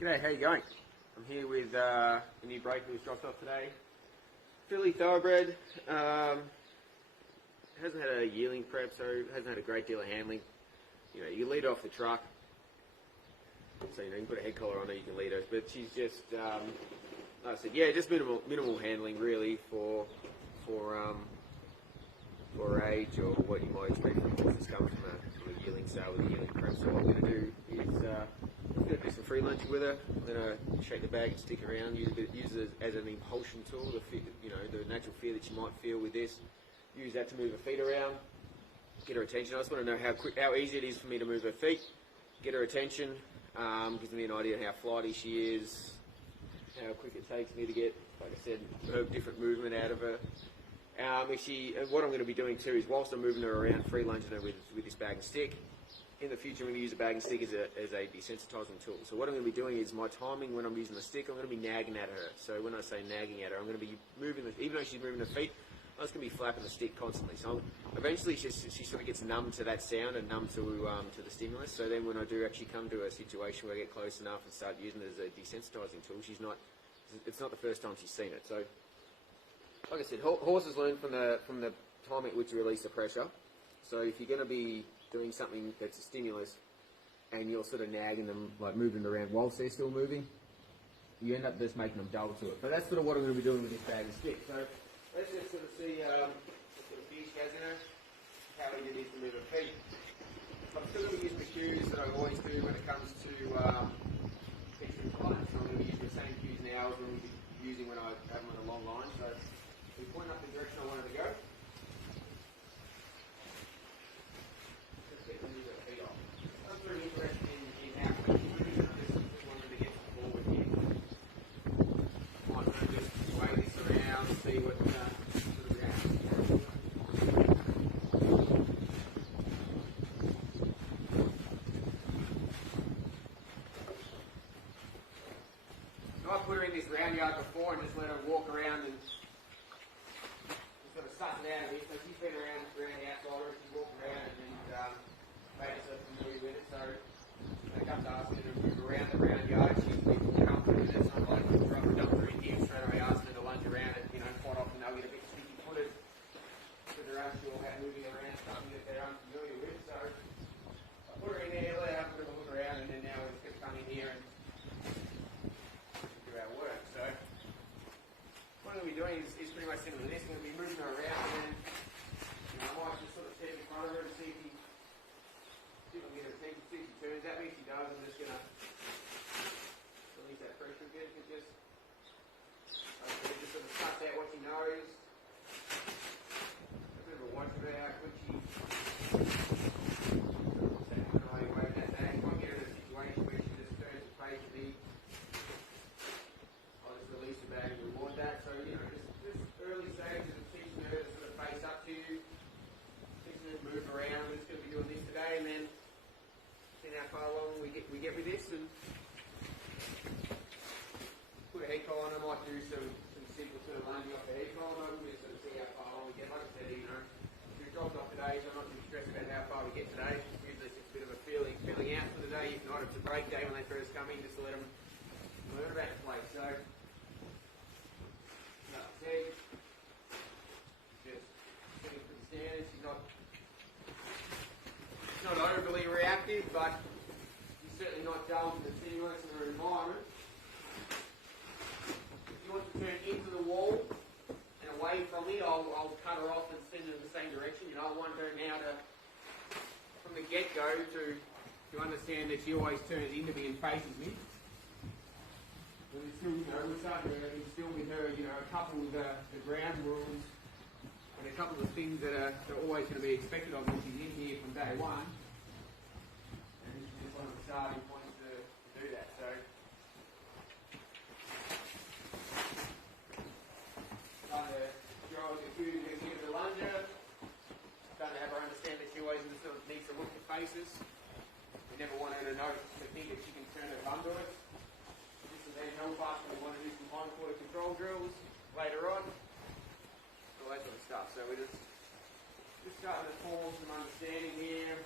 G'day, how you going? I'm here with a new break that was dropped off today. Filly Thoroughbred. Hasn't had a yearling prep, so hasn't had a great deal of handling. You know, you can lead her off the truck, so you can put a head collar on her, you can lead her. But she's just, like I said, yeah, just minimal handling really for her age or what you might expect from horses coming from a yearling sale with a yearling prep. So what I'm going to do is going to do some free lunging with her. I'm going to shake the bag and stick around. Use it as an impulsion tool. The natural fear that you might feel with this. Use that to move her feet around, get her attention. I just want to know how easy it is for me to move her feet, get her attention. Gives me an idea of how flighty she is, how quick it takes me to get, like I said, her different movement out of her. What I'm going to be doing too is whilst I'm moving her around, free lunging her with this bag and stick. In the future, I'm going to use a bag and stick as a desensitizing tool. So what I'm going to be doing is my timing when I'm using the stick, I'm going to be nagging at her. So when I say nagging at her, I'm going to be moving, even though she's moving her feet, I'm just going to be flapping the stick constantly. So eventually she sort of gets numb to that sound and numb to the stimulus. So then when I do actually come to a situation where I get close enough and start using it as a desensitizing tool, it's not the first time she's seen it. So like I said, horses learn from the time at which you release the pressure. So if you're going to be doing something that's a stimulus and you're sort of nagging them, like moving them around whilst they're still moving, you end up just making them dull to it. But that's sort of what I'm going to be doing with this bag and stick. So let's just sort of see what sort of fear she has in her, how easy it is to move her feet. I'm still going to be using the cues that I always do when it comes to featuring clients. So I'm going to be using the same cues now as I'm using when I have them on a long line. So we point up the direction I want her to go. I'm very interested in how quick you move. I just wanted to get forward here. Might want to just sway this around, see what sort of reaction you have. I put her in this round yard before and just let her walk around and just sort of suss it out a bit. So she's been around the outside, she's walked around and then made herself familiar with it. So when it comes to asking her to move around the round yard, she's comfortable with it. It's not like I drop her in here and straight away asking her to lunge around it. You know, quite often they'll get a bit sticky footed because they're unsure how moving around is something that they're unfamiliar with. So I put her in there, let her have a bit of a look around, and then now we're just going to come in here and do our work. So what I'm going to be doing is pretty much similar to this. I'm going to be moving her around and then I might just sort of step in front of her to see if I can get her attention, see if she turns at me. If she does, I'm just going to release that pressure a bit. Just sort of suss out what she knows. A bit of a watch about how quick she wave that back. If I get her in a situation where she just turns to face me, I'll just release the bag and reward that. So, you know, just early stages of teaching her to sort of face up to you, teaching her to move around. We're just going to be doing this today and then see how far along we get with this and put a head collar on. I might do some simple sort of lunging off the head collar. We'll just sort of see how far along we get. Like I said, you know, we've dropped off today, so I'm not too stressed about how far we get today. Usually it's just a bit of a feeling out for the day. If not, it's a break day when they first come in, just to let them learn about the place. So, like I said, just sitting pretty standard. She's not overly reactive, but she's certainly not dull to the stimulus in her environment. If you want to turn into the wall and away from me, I'll cut her off and send her in the same direction. You know, I want her now to, from the get-go, to understand that she always turns into me and faces me. And we're still, you know, we're starting to instill with her, you know, a couple of the ground rules and a couple of things that are always going to be expected of when she's in here from day one. And this is just one of the starting points to do that. So, starting to draw the cue to give the lunger, starting to have her understand that she always sort of needs to look at faces. We never want her to think that she can turn her bum to us. This is then help us when we want to do some hind-quarter control drills later on. All that sort of stuff. So we're just starting to form some understanding here.